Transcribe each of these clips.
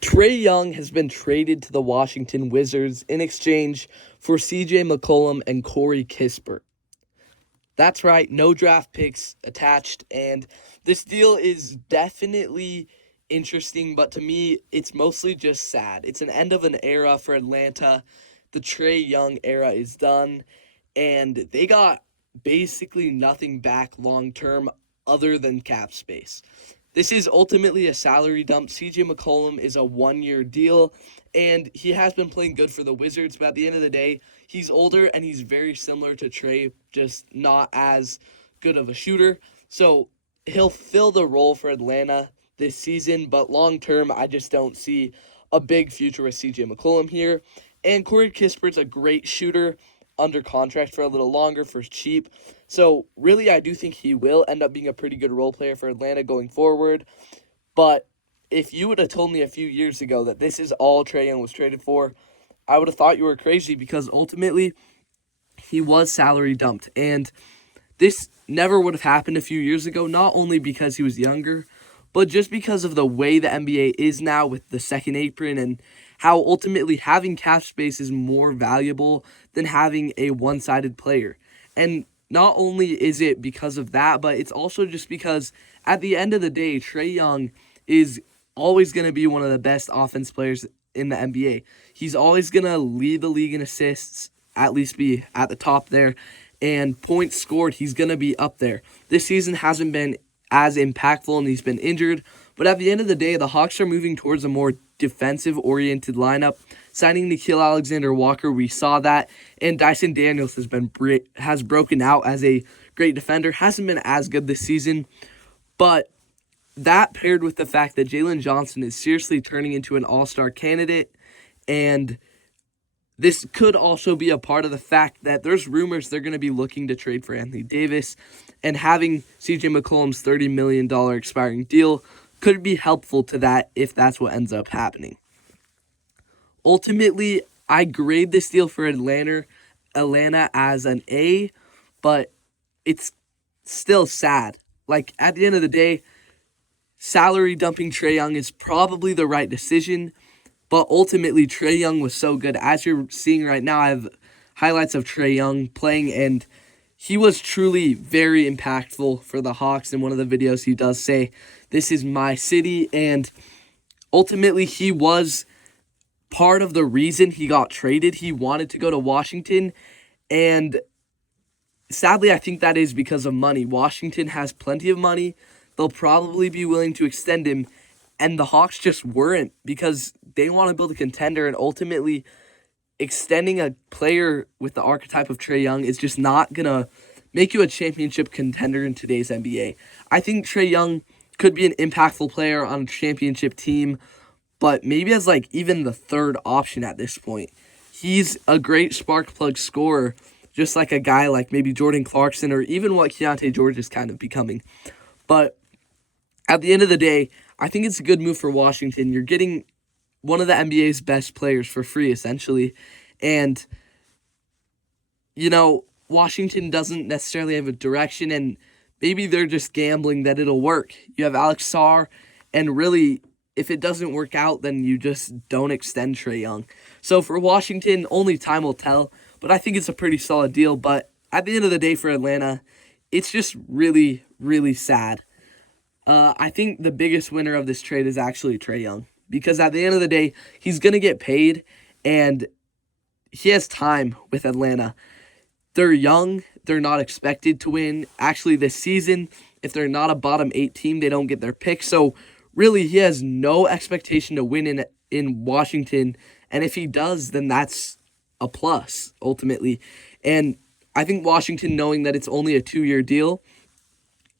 Trae Young has been traded to the Washington Wizards in exchange for CJ McCollum and Corey Kispert. That's right, no draft picks attached, and this deal is definitely interesting, but to me, it's mostly just sad. It's an end of an era for Atlanta. The Trae Young era is done, and they got basically nothing back long term other than cap space. This is ultimately a salary dump. CJ McCollum is a 1 year deal, and he has been playing good for the Wizards, but at the end of the day, he's older and he's very similar to Trae, just not as good of a shooter. So he'll fill the role for Atlanta this season, but long term, I just don't see a big future with CJ McCollum here. And Corey Kispert's a great shooter under contract for a little longer for cheap. So really, I do think he will end up being a pretty good role player for Atlanta going forward. But if you would have told me a few years ago that this is all Trae Young was traded for, I would have thought you were crazy because ultimately he was salary dumped. And this never would have happened a few years ago, not only because he was younger, but just because of the way the NBA is now with the second apron and how ultimately having cap space is more valuable than having a one-sided player. And not only is it because of that, but it's also just because at the end of the day, Trae Young is always going to be one of the best offense players in the NBA. He's always going to lead the league in assists, at least be at the top there, and points scored, he's going to be up there. This season hasn't been as impactful and he's been injured, but at the end of the day, the Hawks are moving towards a more defensive-oriented lineup. Signing Nickeil Alexander-Walker, we saw that, and Dyson Daniels has broken out as a great defender. Hasn't been as good this season, but that paired with the fact that Jalen Johnson is seriously turning into an all-star candidate, and this could also be a part of the fact that there's rumors they're going to be looking to trade for Anthony Davis, and having CJ McCollum's $30 million expiring deal could be helpful to that if that's what ends up happening. Ultimately, I grade this deal for Atlanta as an A, but it's still sad. Like, at the end of the day, salary dumping Trae Young is probably the right decision, but ultimately Trae Young was so good. As you're seeing right now, I have highlights of Trae Young playing, and he was truly very impactful for the Hawks. In one of the videos, he does say, "This is my city," and ultimately he was part of the reason he got traded. He wanted to go to Washington, and sadly, I think that is because of money. Washington has plenty of money. They'll probably be willing to extend him, and the Hawks just weren't because they want to build a contender, and ultimately extending a player with the archetype of Trae Young is just not going to make you a championship contender in today's NBA. I think Trae Young could be an impactful player on a championship team, but maybe as like even the third option at this point. He's a great spark plug scorer, just like a guy like maybe Jordan Clarkson or even what Keontae George is kind of becoming. But at the end of the day, I think it's a good move for Washington. You're getting one of the NBA's best players for free, essentially. And, Washington doesn't necessarily have a direction, and maybe they're just gambling that it'll work. You have Alex Sarr, and really, if it doesn't work out, then you just don't extend Trae Young. So for Washington, only time will tell, but I think it's a pretty solid deal. But at the end of the day for Atlanta, it's just really, really sad. I think the biggest winner of this trade is actually Trae Young, because at the end of the day, he's going to get paid, and he has time with Atlanta. They're young. They're not expected to win. Actually, this season, if they're not a bottom 8 team, they don't get their pick. So really, he has no expectation to win in Washington, and if he does, then that's a plus, ultimately. And I think Washington, knowing that it's only a 2-year deal,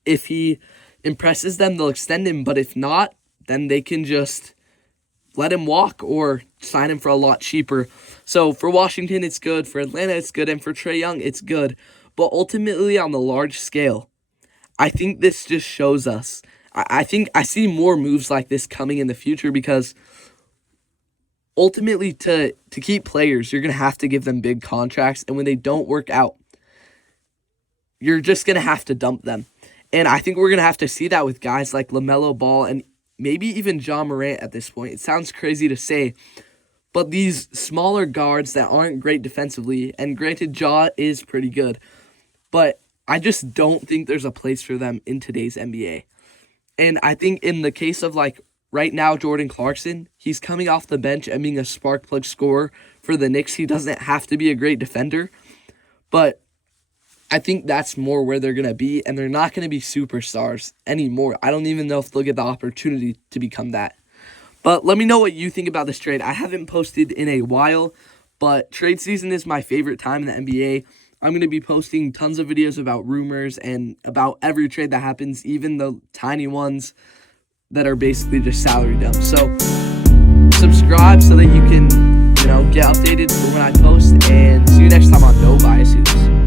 if he impresses them, they'll extend him, but if not, then they can just let him walk or sign him for a lot cheaper. So for Washington, it's good. For Atlanta, it's good. And for Trae Young, it's good. But ultimately, on the large scale, I think this just shows us. I think I see more moves like this coming in the future because ultimately to keep players, you're going to have to give them big contracts. And when they don't work out, you're just going to have to dump them. And I think we're going to have to see that with guys like LaMelo Ball and maybe even John Morant at this point. It sounds crazy to say, but these smaller guards that aren't great defensively, and granted, Ja is pretty good, but I just don't think there's a place for them in today's NBA. And I think in the case of, like, right now, Jordan Clarkson, he's coming off the bench and being a spark plug scorer for the Knicks. He doesn't have to be a great defender, but I think that's more where they're going to be, and they're not going to be superstars anymore. I don't even know if they'll get the opportunity to become that. But let me know what you think about this trade. I haven't posted in a while, but trade season is my favorite time in the NBA. I'm going to be posting tons of videos about rumors and about every trade that happens, even the tiny ones that are basically just salary dumps. So subscribe so that you can, get updated for when I post, and see you next time on No Bias Hoops.